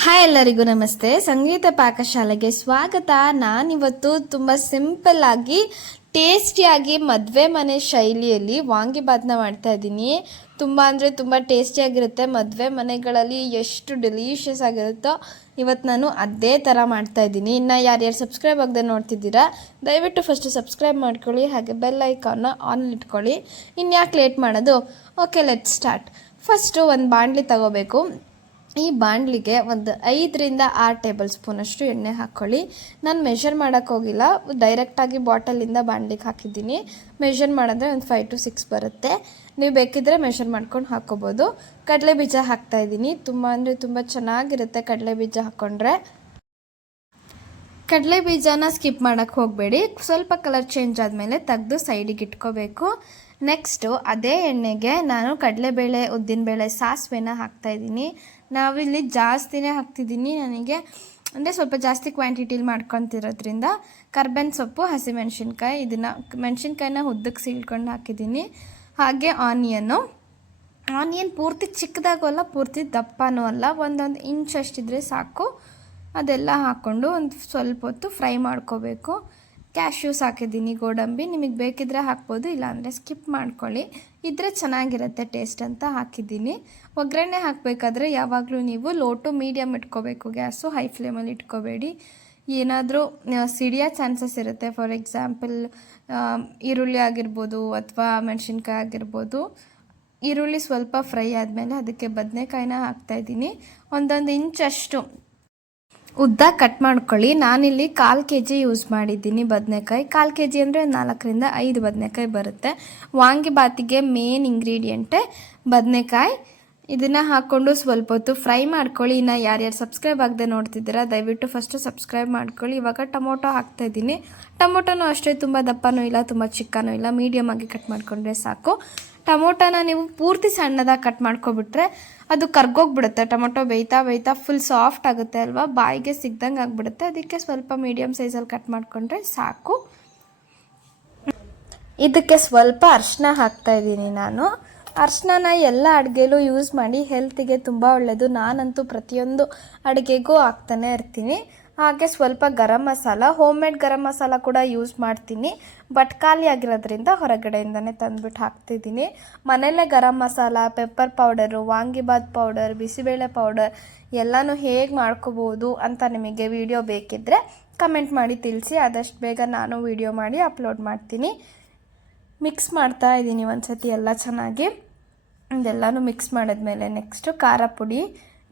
Hi ಎಲ್ಲರಿಗೂ ನಮಸ್ತೆ. ಸಂಗೀತ ಪಾಕಶಾಲೆಗೆ ಸ್ವಾಗತ. ನಾನಿವತ್ತು ತುಂಬ ಸಿಂಪಲ್ ಆಗಿ ಟೇಸ್ಟಿಯಾಗಿ ಮದುವೆ ಮನೆ ಶೈಲಿಯಲ್ಲಿ ವಾಂಗಿಬಾತ್ನ ಮಾಡ್ತಾ ಇದ್ದೀನಿ. ತುಂಬ ಅಂದರೆ ತುಂಬ ಟೇಸ್ಟಿಯಾಗಿರುತ್ತೆ ಮದುವೆ ಮನೆಗಳಲ್ಲಿ ಎಷ್ಟು ಡೆಲಿಷಿಯಸ್ ಆಗಿರುತ್ತೋ ಇವತ್ತು ನಾನು ಅದೇ ಥರ ಮಾಡ್ತಾ ಇದ್ದೀನಿ. ಇನ್ನು ಯಾರ್ಯಾರು ಸಬ್ಸ್ಕ್ರೈಬ್ ಆಗದೆ ನೋಡ್ತಿದ್ದೀರಾ, ದಯವಿಟ್ಟು ಫಸ್ಟು ಸಬ್ಸ್ಕ್ರೈಬ್ ಮಾಡ್ಕೊಳ್ಳಿ, ಹಾಗೆ ಬೆಲ್ ಐಕಾನ್ನ ಆನ್ ಇಟ್ಕೊಳ್ಳಿ. ಇನ್ನು ಯಾಕೆ ಲೇಟ್ ಮಾಡೋದು? ಓಕೆ ಲೆಟ್ ಸ್ಟಾರ್ಟ್ ಫಸ್ಟು ಒಂದು ಬಾಣಲಿ ತಗೋಬೇಕು. ಈ ಬಾಣಲಿಗೆ ಒಂದು ಐದರಿಂದ ಆರು ಟೇಬಲ್ ಸ್ಪೂನಷ್ಟು ಎಣ್ಣೆ ಹಾಕ್ಕೊಳ್ಳಿ. ನಾನು ಮೆಷರ್ ಮಾಡೋಕ್ಕೆ ಹೋಗಿಲ್ಲ. ಡೈರೆಕ್ಟಾಗಿ ಬಾಟಲಿಂದ ಬಾಣಲಿಗೆ ಹಾಕಿದ್ದೀನಿ. ಮೆಷರ್ ಮಾಡಿದ್ರೆ ಒಂದು ಫೈವ್ ಟು ಸಿಕ್ಸ್ ಬರುತ್ತೆ. ನೀವು ಬೇಕಿದ್ದರೆ ಮೆಷರ್ ಮಾಡ್ಕೊಂಡು ಹಾಕ್ಕೋಬೋದು ಕಡಲೆ ಬೀಜ ಹಾಕ್ತಾಯಿದ್ದೀನಿ ತುಂಬ ಅಂದರೆ ತುಂಬ ಚೆನ್ನಾಗಿರುತ್ತೆ ಕಡಲೆ ಬೀಜ ಹಾಕ್ಕೊಂಡ್ರೆ ಕಡಲೆ ಬೀಜನ ಸ್ಕಿಪ್ ಮಾಡೋಕ್ಕೆ ಹೋಗಬೇಡಿ. ಸ್ವಲ್ಪ ಕಲರ್ ಚೇಂಜ್ ಆದಮೇಲೆ ತೆಗೆದು ಸೈಡಿಗೆ ಇಟ್ಕೋಬೇಕು. ನೆಕ್ಸ್ಟು ಅದೇ ಎಣ್ಣೆಗೆ ನಾನು ಕಡಲೆಬೇಳೆ, ಉದ್ದಿನಬೇಳೆ ಸಾಸಿವೆನ ಹಾಕ್ತಾಯಿದ್ದೀನಿ ನಾವಿಲ್ಲಿ ಜಾಸ್ತಿನೇ ಹಾಕ್ತಿದ್ದೀನಿ ನನಗೆ. ಅಂದರೆ ಸ್ವಲ್ಪ ಜಾಸ್ತಿ ಕ್ವಾಂಟಿಟಿಲಿ ಮಾಡ್ಕೊತಿರೋದ್ರಿಂದ ಕರ್ಬೇವಿನ ಸೊಪ್ಪು, ಹಸಿಮೆಣ್ಸಿನ್ಕಾಯಿ, ಇದನ್ನು ಮೆಣಸಿನ್ಕಾಯಿನ ಉದ್ದಕ್ಕೆ ಸೀಳ್ಕೊಂಡು ಹಾಕಿದ್ದೀನಿ. ಹಾಗೆ ಆನಿಯನ್ನು. ಆನಿಯನ್ ಪೂರ್ತಿ ಚಿಕ್ಕದಾಗೂ ಅಲ್ಲ, ಪೂರ್ತಿ ದಪ್ಪನೂ ಅಲ್ಲ. ಒಂದೊಂದು ಇಂಚ್ ಅಷ್ಟಿದ್ರೆ ಸಾಕು. ಅದೆಲ್ಲ ಹಾಕ್ಕೊಂಡು ಒಂದು ಸ್ವಲ್ಪ ಹೊತ್ತು ಫ್ರೈ ಮಾಡ್ಕೋಬೇಕು. ಕ್ಯಾಶ್ಯೂಸ್ ಹಾಕಿದ್ದೀನಿ ಗೋಡಂಬಿ, ನಿಮಗೆ ಬೇಕಿದ್ರೆ ಹಾಕ್ಬೋದು, ಇಲ್ಲಾಂದರೆ ಸ್ಕಿಪ್ ಮಾಡ್ಕೊಳ್ಳಿ. ಇದ್ರೆ ಚೆನ್ನಾಗಿರುತ್ತೆ ಟೇಸ್ಟ್ ಅಂತ ಹಾಕಿದ್ದೀನಿ. ಒಗ್ಗರಣೆ ಹಾಕಬೇಕಾದ್ರೆ ಯಾವಾಗಲೂ ನೀವು ಲೋ ಟು ಮೀಡಿಯಮ್ ಇಟ್ಕೋಬೇಕು, ಗ್ಯಾಸು ಹೈ ಫ್ಲೇಮಲ್ಲಿ ಇಟ್ಕೋಬೇಡಿ. ಏನಾದರೂ ಸಿಡಿಯೋ ಚಾನ್ಸಸ್ ಇರುತ್ತೆ. ಫಾರ್ ಎಕ್ಸಾಂಪಲ್ ಈರುಳ್ಳಿ ಆಗಿರ್ಬೋದು ಅಥವಾ ಮೆಣಸಿನ್ಕಾಯಿ ಆಗಿರ್ಬೋದು. ಈರುಳ್ಳಿ ಸ್ವಲ್ಪ ಫ್ರೈ ಆದಮೇಲೆ ಅದಕ್ಕೆ ಬದನೆಕಾಯಿನ ಹಾಕ್ತಾಯಿದ್ದೀನಿ ಒಂದೊಂದು ಇಂಚಷ್ಟು ಉದ್ದ ಕಟ್ ಮಾಡ್ಕೊಳ್ಳಿ. ನಾನಿಲ್ಲಿ ಕಾಲು ಕೆ ಜಿ ಯೂಸ್ ಮಾಡಿದ್ದೀನಿ ಬದನೆಕಾಯಿ. ಕಾಲು ಕೆ ಜಿ ಅಂದರೆ ನಾಲ್ಕರಿಂದ ಐದು ಬದನೆಕಾಯಿ ಬರುತ್ತೆ. ವಾಂಗಿಬಾತಿಗೆ ಮೇನ್ ಇಂಗ್ರೀಡಿಯೆಂಟೇ ಬದನೆಕಾಯಿ. ಇದನ್ನು ಹಾಕ್ಕೊಂಡು ಸ್ವಲ್ಪ ಹೊತ್ತು ಫ್ರೈ ಮಾಡ್ಕೊಳ್ಳಿ. ಇನ್ನು ಯಾರ್ಯಾರು ಸಬ್ಸ್ಕ್ರೈಬ್ ಆಗದೆ ನೋಡ್ತಿದ್ದೀರಾ, ದಯವಿಟ್ಟು ಫಸ್ಟು ಸಬ್ಸ್ಕ್ರೈಬ್ ಮಾಡ್ಕೊಳ್ಳಿ. ಇವಾಗ ಟೊಮೊಟೊ ಹಾಕ್ತಾ ಇದ್ದೀನಿ. ಟೊಮೊಟೊನೂ ಅಷ್ಟೇ, ತುಂಬ ದಪ್ಪನೂ ಇಲ್ಲ, ತುಂಬ ಚಿಕ್ಕನೂ ಇಲ್ಲ. ಮೀಡಿಯಮ್ ಆಗಿ ಕಟ್ ಮಾಡಿಕೊಂಡ್ರೆ ಸಾಕು. ಟೊಮೊಟೊನ ನೀವು ಪೂರ್ತಿ ಸಣ್ಣದಾಗಿ ಕಟ್ ಮಾಡ್ಕೊಬಿಟ್ರೆ ಅದು ಕರ್ಗೋಗ್ಬಿಡುತ್ತೆ. ಟೊಮೊಟೊ ಬೇಯ್ತಾ ಬೇಯ್ತಾ ಫುಲ್ ಸಾಫ್ಟ್ ಆಗುತ್ತೆ ಅಲ್ವಾ? ಬಾಯಿಗೆ ಸಿಗ್ದಂಗೆ ಆಗಿಬಿಡುತ್ತೆ. ಅದಕ್ಕೆ ಸ್ವಲ್ಪ ಮೀಡಿಯಮ್ ಸೈಜಲ್ಲಿ ಕಟ್ ಮಾಡಿಕೊಂಡ್ರೆ ಸಾಕು. ಇದಕ್ಕೆ ಸ್ವಲ್ಪ ಅರ್ಶಿನ ಹಾಕ್ತಾ ಇದ್ದೀನಿ ನಾನು. ಅರ್ಶಿನ ಎಲ್ಲ ಅಡುಗೆಲೂ ಯೂಸ್ ಮಾಡಿ ಹೆಲ್ತಿಗೆ ತುಂಬ ಒಳ್ಳೆಯದು ನಾನಂತೂ ಪ್ರತಿಯೊಂದು ಅಡುಗೆಗೂ ಹಾಕ್ತಾನೆ ಇರ್ತೀನಿ. ಹಾಗೆ ಸ್ವಲ್ಪ ಗರಂ ಮಸಾಲ ಹೋಮ್ ಮೇಡ್ ಗರಂ ಮಸಾಲ ಕೂಡ ಯೂಸ್ ಮಾಡ್ತೀನಿ. ಬಟ್ ಖಾಲಿ ಆಗಿರೋದ್ರಿಂದ ಹೊರಗಡೆಯಿಂದನೇ ತಂದುಬಿಟ್ಟು ಹಾಕ್ತಿದ್ದೀನಿ. ಮನೆಯಲ್ಲೇ garam masala pepper powder vangi bath powder bisi bele powder ಎಲ್ಲನೂ ಹೇಗೆ ಮಾಡ್ಕೋಬೋದು ಅಂತ ನಿಮಗೆ ವಿಡಿಯೋ ಬೇಕಿದ್ದರೆ ಕಮೆಂಟ್ ಮಾಡಿ ತಿಳಿಸಿ. ಆದಷ್ಟು ಬೇಗ ನಾನು ವಿಡಿಯೋ ಮಾಡಿ ಅಪ್ಲೋಡ್ ಮಾಡ್ತೀನಿ. ಮಿಕ್ಸ್ ಮಾಡ್ತಾ ಇದ್ದೀನಿ ಒಂದು ಸತಿ ಎಲ್ಲ ಚೆನ್ನಾಗಿ. ಇದೆಲ್ಲನೂ ಮಿಕ್ಸ್ ಮಾಡಿದ್ಮೇಲೆ ನೆಕ್ಸ್ಟು ಖಾರ ಪುಡಿ.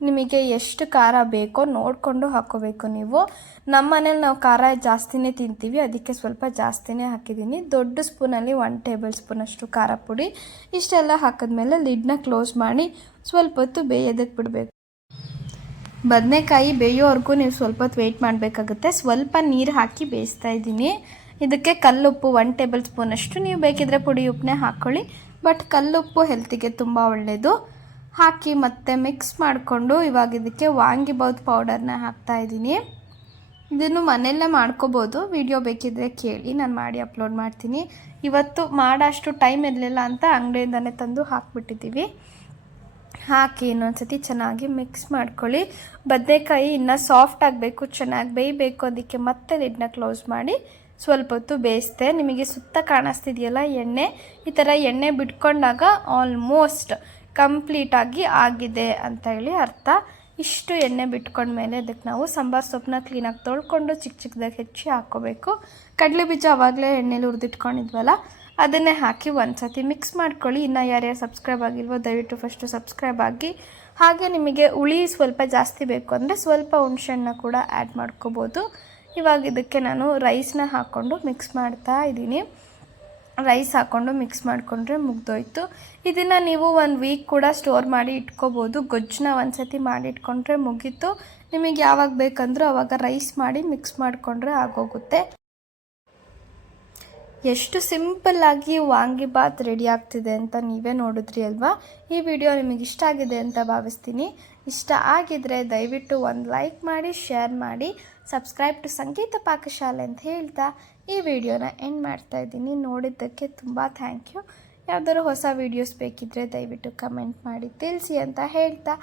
ನಿಮಗೆ ಎಷ್ಟು ಖಾರ ಬೇಕೋ ನೋಡಿಕೊಂಡು ಹಾಕೋಬೇಕು ನೀವು. ನಮ್ಮ ಮನೇಲಿ ನಾವು ಖಾರ ಜಾಸ್ತಿನೇ ತಿಂತೀವಿ, ಅದಕ್ಕೆ ಸ್ವಲ್ಪ ಜಾಸ್ತಿನೇ ಹಾಕಿದ್ದೀನಿ. ದೊಡ್ಡ ಸ್ಪೂನಲ್ಲಿ ಒನ್ ಟೇಬಲ್ ಸ್ಪೂನಷ್ಟು ಖಾರ ಪುಡಿ. ಇಷ್ಟೆಲ್ಲ ಹಾಕಿದ್ಮೇಲೆ ಲಿಡ್ನ ಕ್ಲೋಸ್ ಮಾಡಿ ಸ್ವಲ್ಪ ಹೊತ್ತು ಬೇಯೋದಕ್ಕೆ ಬಿಡಬೇಕು. ಬದನೆಕಾಯಿ ಬೇಯೋವರೆಗೂ ನೀವು ಸ್ವಲ್ಪ ಹೊತ್ತು ವೆಯ್ಟ್ ಮಾಡಬೇಕಾಗುತ್ತೆ. ಸ್ವಲ್ಪ ನೀರು ಹಾಕಿ ಬೇಯಿಸ್ತಾ ಇದ್ದೀನಿ. ಇದಕ್ಕೆ ಕಲ್ಲುಪ್ಪು ಒನ್ ಟೇಬಲ್ ಸ್ಪೂನಷ್ಟು ನೀವು ಬೇಕಿದ್ರೆ ಪುಡಿ ಉಪ್ಪನ್ನೇ ಹಾಕ್ಕೊಳ್ಳಿ ಬಟ್ ಕಲ್ಲುಪ್ಪು ಹೆಲ್ತಿಗೆ ತುಂಬ ಒಳ್ಳೆಯದು ಹಾಕಿ ಮತ್ತೆ ಮಿಕ್ಸ್ ಮಾಡಿಕೊಂಡು ಇವಾಗ ಇದಕ್ಕೆ ವಾಂಗಿಬೌತ್ ಪೌಡರ್ನ ಹಾಕ್ತಾ ಇದ್ದೀನಿ. ಇದನ್ನು ಮನೆಯಲ್ಲೇ ಮಾಡ್ಕೋಬೋದು. ವಿಡಿಯೋ ಬೇಕಿದ್ರೆ ಕೇಳಿ, ನಾನು ಮಾಡಿ ಅಪ್ಲೋಡ್ ಮಾಡ್ತೀನಿ. ಇವತ್ತು ಮಾಡೋಷ್ಟು ಟೈಮ್ ಇರಲಿಲ್ಲ ಅಂತ ಅಂಗಡಿಯಿಂದನೇ ತಂದು ಹಾಕ್ಬಿಟ್ಟಿದ್ದೀವಿ. ಹಾಕಿ ಇನ್ನೊಂದ್ಸತಿ ಚೆನ್ನಾಗಿ ಮಿಕ್ಸ್ ಮಾಡ್ಕೊಳ್ಳಿ. ಬದನೆಕಾಯಿ ಇನ್ನೂ ಸಾಫ್ಟ್ ಆಗಬೇಕು, ಚೆನ್ನಾಗಿ ಬೇಯಬೇಕು, ಅದಕ್ಕೆ ಮತ್ತೆ ಲಿಡ್ನ ಕ್ಲೋಸ್ ಮಾಡಿ ಸ್ವಲ್ಪ ಹೊತ್ತು ಬೇಯಿಸ್ದೆ. ನಿಮಗೆ ಸುತ್ತ ಕಾಣಿಸ್ತಿದೆಯಲ್ಲ ಎಣ್ಣೆ, ಈ ಥರ ಎಣ್ಣೆ ಬಿಟ್ಕೊಂಡಾಗ ಆಲ್ಮೋಸ್ಟ್ ಕಂಪ್ಲೀಟಾಗಿ ಆಗಿದೆ ಅಂತ ಹೇಳಿ ಅರ್ಥ. ಇಷ್ಟು ಎಣ್ಣೆ ಬಿಟ್ಕೊಂಡ್ಮೇಲೆ ಅದಕ್ಕೆ ನಾವು ಸಾಂಬಾರು ಸೊಪ್ಪನ್ನ ಕ್ಲೀನಾಗಿ ತೊಳ್ಕೊಂಡು ಚಿಕ್ಕ ಚಿಕ್ಕದಾಗಿ ಹೆಚ್ಚಿ ಹಾಕ್ಕೋಬೇಕು. ಕಡಲೆ ಬೀಜ ಆವಾಗಲೇ ಎಣ್ಣೆಲಿ ಹುರಿದಿಟ್ಕೊಂಡಿದ್ವಲ್ಲ, ಅದನ್ನೇ ಹಾಕಿ ಒಂದು ಸತಿ ಮಿಕ್ಸ್ ಮಾಡ್ಕೊಳ್ಳಿ. ಇನ್ನು ಯಾರ್ಯಾರು ಸಬ್ಸ್ಕ್ರೈಬ್ ಆಗಿಲ್ವೋ, ದಯವಿಟ್ಟು ಫಸ್ಟು ಸಬ್ಸ್ಕ್ರೈಬ್ ಆಗಿ. ಹಾಗೆ ನಿಮಗೆ ಹುಳಿ ಸ್ವಲ್ಪ ಜಾಸ್ತಿ ಬೇಕು ಅಂದರೆ ಸ್ವಲ್ಪ ಹುಣ್ಸೆಹಣ್ಣ ಕೂಡ ಆ್ಯಡ್ ಮಾಡ್ಕೋಬೋದು. ಇವಾಗ ಇದಕ್ಕೆ ನಾನು ರೈಸ್ನ ಹಾಕ್ಕೊಂಡು ಮಿಕ್ಸ್ ಮಾಡ್ತಾ ಇದ್ದೀನಿ. ರೈಸ್ ಹಾಕ್ಕೊಂಡು ಮಿಕ್ಸ್ ಮಾಡಿಕೊಂಡ್ರೆ ಮುಗ್ದೋಯ್ತು. ಇದನ್ನು ನೀವು ಒಂದು ವೀಕ್ ಕೂಡ ಸ್ಟೋರ್ ಮಾಡಿ ಇಟ್ಕೋಬೋದು. ಗೊಜ್ಜನ್ನ ಒಂದು ಸತಿ ಮಾಡಿ ಇಟ್ಕೊಂಡ್ರೆ ಮುಗೀತು. ನಿಮಗೆ ಯಾವಾಗ ಬೇಕಂದ್ರೂ ಆವಾಗ ರೈಸ್ ಮಾಡಿ ಮಿಕ್ಸ್ ಮಾಡಿಕೊಂಡ್ರೆ ಆಗೋಗುತ್ತೆ. ಎಷ್ಟು ಸಿಂಪಲ್ಲಾಗಿ ವಾಂಗಿಬಾತ್ ರೆಡಿ ಆಗ್ತಿದೆ ಅಂತ ನೀವೇ ನೋಡಿದ್ರಿ ಅಲ್ವಾ? ಈ ವಿಡಿಯೋ ನಿಮಗೆ ಇಷ್ಟ ಆಗಿದೆ ಅಂತ ಭಾವಿಸ್ತೀನಿ. ಇಷ್ಟ ಆಗಿದ್ರೆ ದಯವಿಟ್ಟು ಒಂದು ಲೈಕ್ ಮಾಡಿ, ಶೇರ್ ಮಾಡಿ, ಸಬ್ಸ್ಕ್ರೈಬ್ ಟು ಸಂಗೀತ ಪಾಕಶಾಲೆ ಅಂತ ಹೇಳ್ತಾ ಈ ವಿಡಿಯೋನ ಎಂಡ್ ಮಾಡ್ತಾ ಇದ್ದೀನಿ. ನೋಡಿದ್ದಕ್ಕೆ ತುಂಬ ಥ್ಯಾಂಕ್ ಯು. ಯಾವ್ದಾದ್ರು ಹೊಸ ವೀಡಿಯೋಸ್ ಬೇಕಿದ್ದರೆ ದಯವಿಟ್ಟು ಕಮೆಂಟ್ ಮಾಡಿ, ತಿಳಿಸಿ ಅಂತ ಹೇಳ್ತಾ